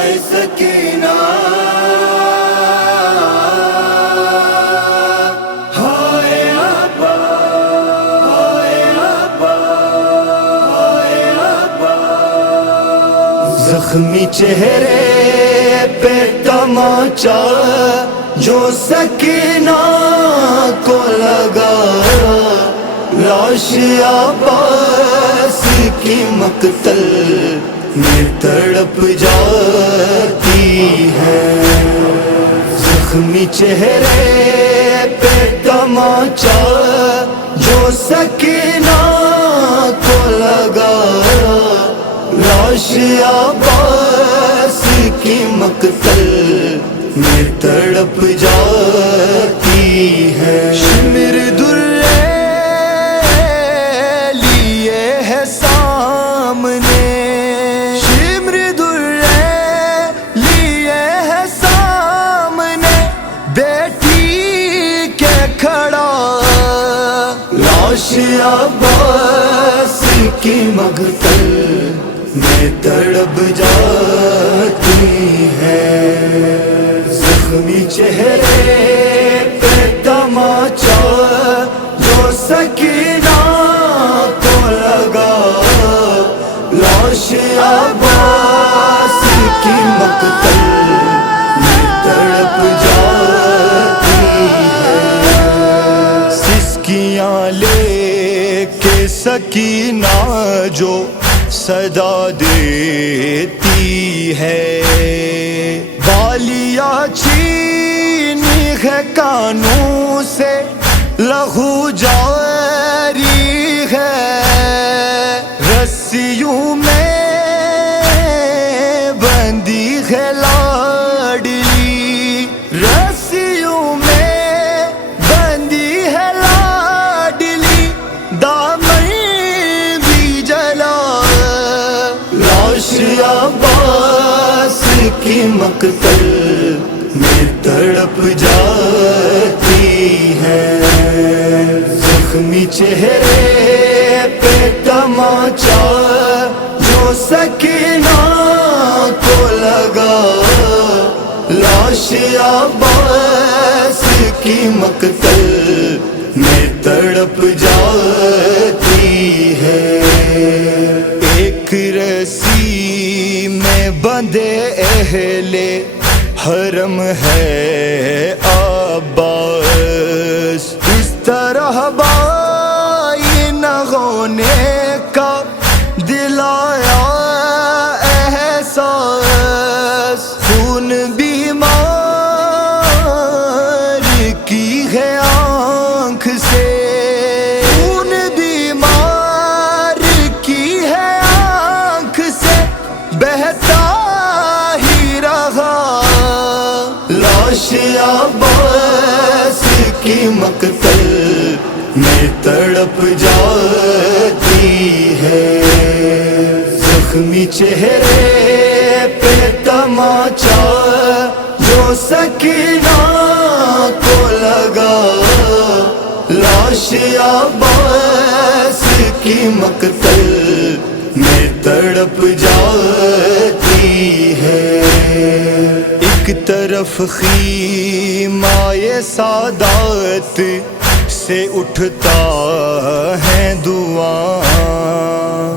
ہائے سکینہ ہائے آبا ہائے آبا ہائے آبا زخمی چہرے پہ تماچا جو سکینہ کو لگا لاش عباس کی مقتل میں تڑپ جاتی ہے زخمی چہرے پہ تماچا جو سکینہ کو لگا لاش عباس کی مقتل میں تڑپ جاتی ہے شمر درے لیے ہے سامنے شمر درے لیے ہے سامنے بیٹی کے کھڑا لاش عباس کی مقتل میں تڑپ جاتی ہے زخمی چہرے پہ تماچا جو سکینہ کو لگا لاش عباس کی مقتل میں تڑپ جاتی ہے سسکیاں لے کے سکینہ جو صدا دیتی ہے بالیاں چھینی ہے کانوں سے لہو جاری ہے رسیوں میں بندی ہے لاڈلی رسیوں میں بندی ہے لاڈلی دامن بھی جلا لاش عباس کی مقتل میں تڑپ جاتی ہے زخمی چہرے پہ تماچا جو سکینہ کو لگا لاش عباس کی مقتل میں تڑپ جاتی ہے ایک رسی میں بندھے اہل حرم ہے عباس اس طرح بائی نہ ہونے کا دلایا احساس خون بیمار کی ہے آنکھ سے خون بیمار کی ہے آنکھ سے بہتا ہی رہا لاش عباس کی مقتل میں تڑپ جاتی ہے زخمی چہرے پہ تماچا جو سکینہ کو لگا لاش عباس کی مقتل میں تڑپ جاتی ہے ایک طرف خیمہ سعادت سے اٹھتا ہے دعا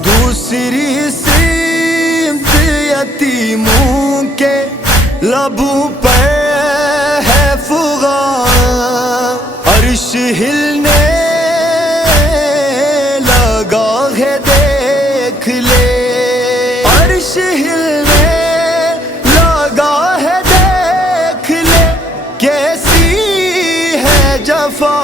دوسری سمت یتیموں کے لبوں پر ہے فغاں عرش ہلنے لگا ہے دیکھ لے عرش ہلنے لگا ہے دیکھ لے کیسی ہے جفا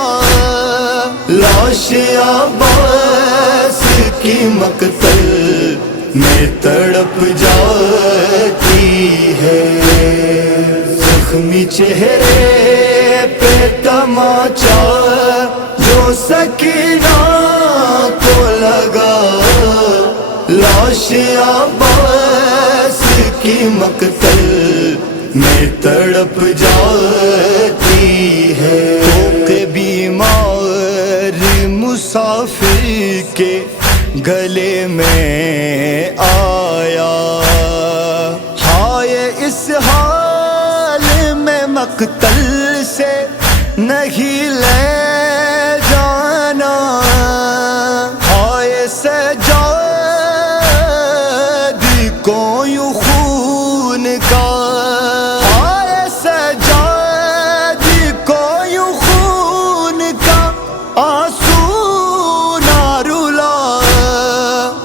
لاش عباس کی مقتل میں تڑپ جاتی ہے زخمی چہرے پہ تماچا جو سکینہ کو لگا لاش عباس کی مقتل میں تڑپ جاتی ہے کہ بیمار مسافر کے گلے میں آیا ہائے اس حال میں مقتل سے نہیں لے جانا، ہائے سجاد کو یوں خون کا، ہائے سجاد کو یوں خون کا آنسو نہ رلا،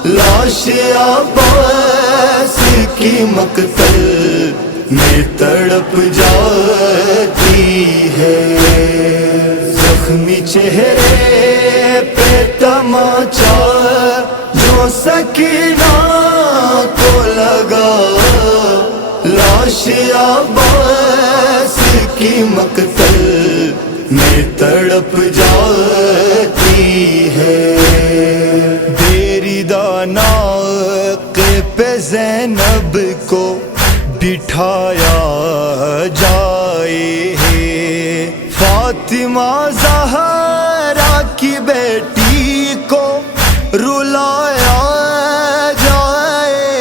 لاش عباس کی مقتل میں تڑپ جاتی ہے، زخمی چہرے پہ تماچا جو سکینہ کو لگا، لاش عباس کی مقتل میں تڑپ جاتی ہے، دیری دانا پہ زینب کو بٹھایا جائے، فاطمہ زہرا کی بیٹی کو رلایا جائے،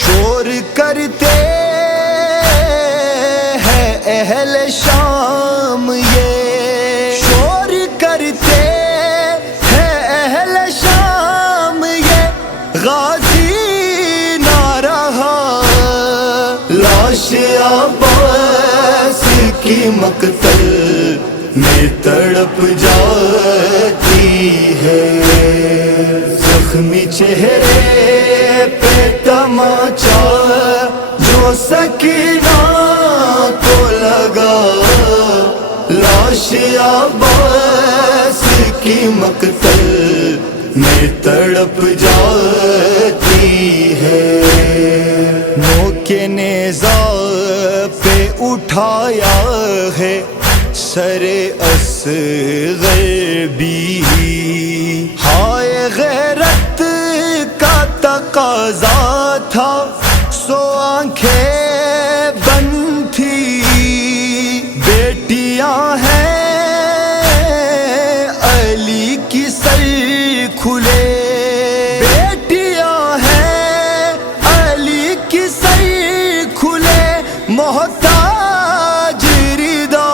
شور کرتے ہیں اہل شام، یہ شور کرتے ہیں اہل شام، یہ غازی نہ رہا، لاش عباس کی مقتل میں تڑپ جاتی ہے، زخمی چہرے پہ تماچا جو سکینہ کو لگا، لاش عباس کی مقتل میں تڑپ جاتی ہے، نوکے نیزہ پہ اٹھایا ہے سر اصغر بھی، ہائے غیرت کا تقاضا تھا سو آنکھیں بند تھی، بیٹیاں ہیں علی کی سر کھلے، بیٹیاں ہیں علی کی سر کھلے، محتاج ردا،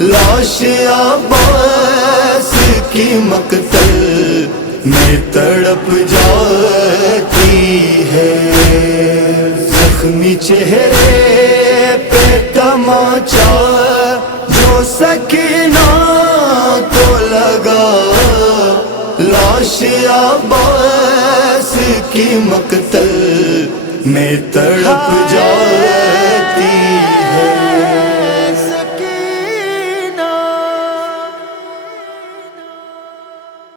لاش عباس کی مقتل میں تڑپ جاتی ہے، زخمی چہرے پہ تماچا جو سکینہ کو لگا، لاش عباس کی مقتل میں تڑپ جاتی